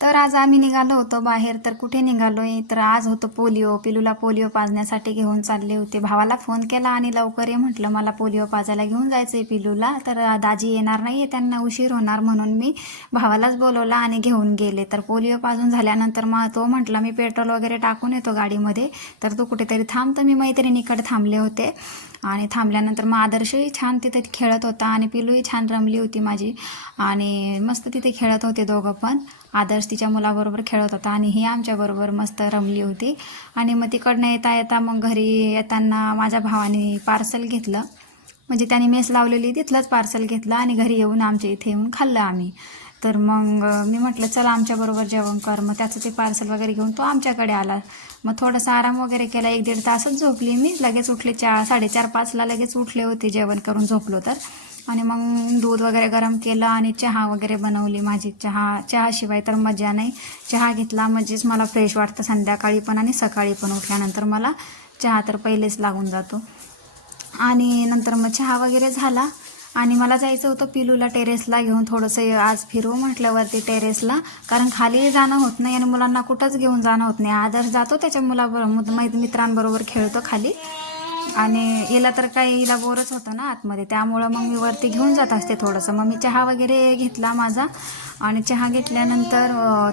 तर आज आम्ही निघालो होतो बाहेर तर कुठे निघालो आहे तर आज होतं पोलिओ. पिलूला पोलिओ पाजण्यासाठी घेऊन चालले होते. भावाला फोन केला आणि लवकर ये म्हटलं मला पोलिओ पाजायला घेऊन जायचं आहे पिलूला. तर दाजी येणार नाही आहे त्यांना उशीर होणार म्हणून मी भावालाच बोलवला आणि घेऊन गेले. तर पोलिओ पाजून झाल्यानंतर मग तो म्हटला मी पेट्रोल वगैरे टाकून येतो गाडीमध्ये. तर तू कुठेतरी थांबतं मी मैत्रिणीकडे थांबले होते. आणि थांबल्यानंतर मग आदर्शही छान तिथे खेळत होता आणि पिलूही छान रमली होती माझी. आणि मस्त तिथे खेळत होते दोघं पण. आदर्श तिच्या मुलाबरोबर खेळत होता आणि ही आमच्याबरोबर मस्त रमली होती. आणि मग तिकडनं येता येता मग घरी येताना माझ्या भावाने पार्सल घेतलं. म्हणजे त्याने मेस लावलेली तिथलंच पार्सल घेतलं आणि घरी येऊन आमच्या इथे येऊन खाल्लं आम्ही. तर मग मी म्हटलं चला आमच्याबरोबर जेवण कर. मग त्याचं ते पार्सल वगैरे घेऊन तो आमच्याकडे आला. मग थोडासा आराम वगैरे केला. एक दीड तासच झोपली मी. लगेच उठले चार साडेचार पाचला लगेच उठले होते जेवण करून झोपलो तर. आणि मग दूध वगैरे गरम केलं आणि चहा वगैरे बनवली माझी. चहा चहाशिवाय तर मजा नाही. चहा घेतला म्हणजेच मला फ्रेश वाटतं संध्याकाळी पण आणि सकाळी पण उठल्यानंतर मला चहा तर पहिलेच लागून जातो. आणि नंतर मग चहा वगैरे झाला. आणि मला जायचं होतं पिलूला टेरेसला घेऊन थोडंसं आज फिरू म्हटल्यावरती टेरेसला. कारण खाली जाणं होत नाही आणि मुलांना कुठंच घेऊन जाणं होत नाही. आदर्श जातो त्याच्या मुलाबरोबर मैत मित्रांबरोबर खेळतो खाली. आणि हिला तर काही हिला बोरच होतं ना आतमध्ये. त्यामुळं मग मी वरती घेऊन जात असते थोडंसं. मग मी चहा वगैरे घेतला माझा. आणि चहा घेतल्यानंतर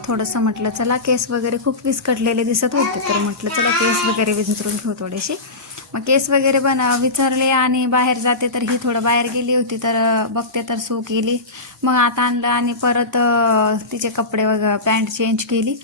थोडंसं म्हटलं चला केस वगैरे खूप विस्कटलेले दिसत होते. तर म्हटलं चला केस वगैरे विंचरून घेऊ थोडेसे. मग केस वगैरे पण विचारले आणि बाहेर जाते तर ही थोडं बाहेर गेली होती तर बघते तर सू केली. मग आता आणलं आणि परत तिचे कपडे वगैरे पॅन्ट चेंज केली.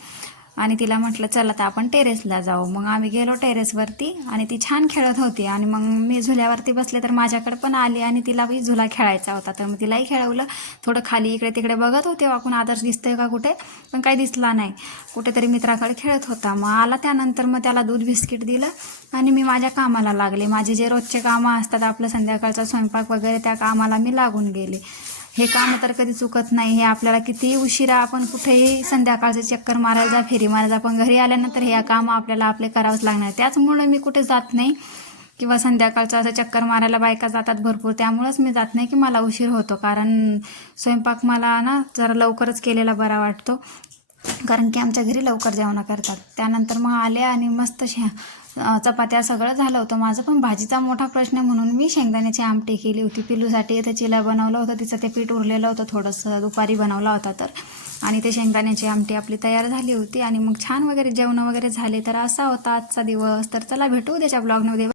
आणि तिला म्हटलं चला तर आपण टेरेसला जाऊ. मग आम्ही गेलो टेरेसवरती आणि ती छान खेळत होती. आणि मग मी झुल्यावरती बसले तर माझ्याकडे पण आली आणि तिलाही झुला खेळायचा होता. तर मग तिलाही खेळवलं. थोडं खाली इकडे तिकडे बघत होते. वाकून आदर्श दिसतोय का कुठे? पण काही दिसला नाही. कुठेतरी मित्राकडे खेळत होता. मग आला त्यानंतर मग त्याला दूध बिस्किट दिलं आणि मी माझ्या कामाला लागले. माझे जे रोजचे कामं असतात आपलं संध्याकाळचा स्वयंपाक वगैरे त्या कामाला मी लागून गेले. हे काम तर कधी चुकत नाही. हे आपल्याला कितीही उशिरा आपण कुठेही संध्याकाळचं चक्कर मारायला जा फेरी मारायला जा पण घरी आल्यानंतर हे कामं आपल्याला आपले करावंच लागणार. त्याचमुळे मी कुठे जात नाही किंवा संध्याकाळचं असं चक्कर मारायला बायका जातात भरपूर. त्यामुळंच मी जात नाही की मला उशीर होतो. कारण स्वयंपाक मला ना जरा लवकरच केलेला बरा वाटतो. कारण की आमच्या घरी लवकर जेवणं करतात. त्यानंतर मग आले आणि मस्त शे चपात्या सगळं झालं होतं. माझं पण भाजीचा मोठा प्रश्न म्हणून मी शेंगदाण्याची आमटी केली होती. पिलूसाठी तर चिला बनवलं होतं. तिचं ते पीठ उरलेलं होतं. थोडंसं दुपारी बनवला होता तर. आणि ते शेंगदाण्याची आमटी आपली तयार झाली होती. आणि मग छान वगैरे जेवणं वगैरे झाले तर असा होता आजचा दिवस. तर चला भेटू उद्याच्या ब्लॉगमध्ये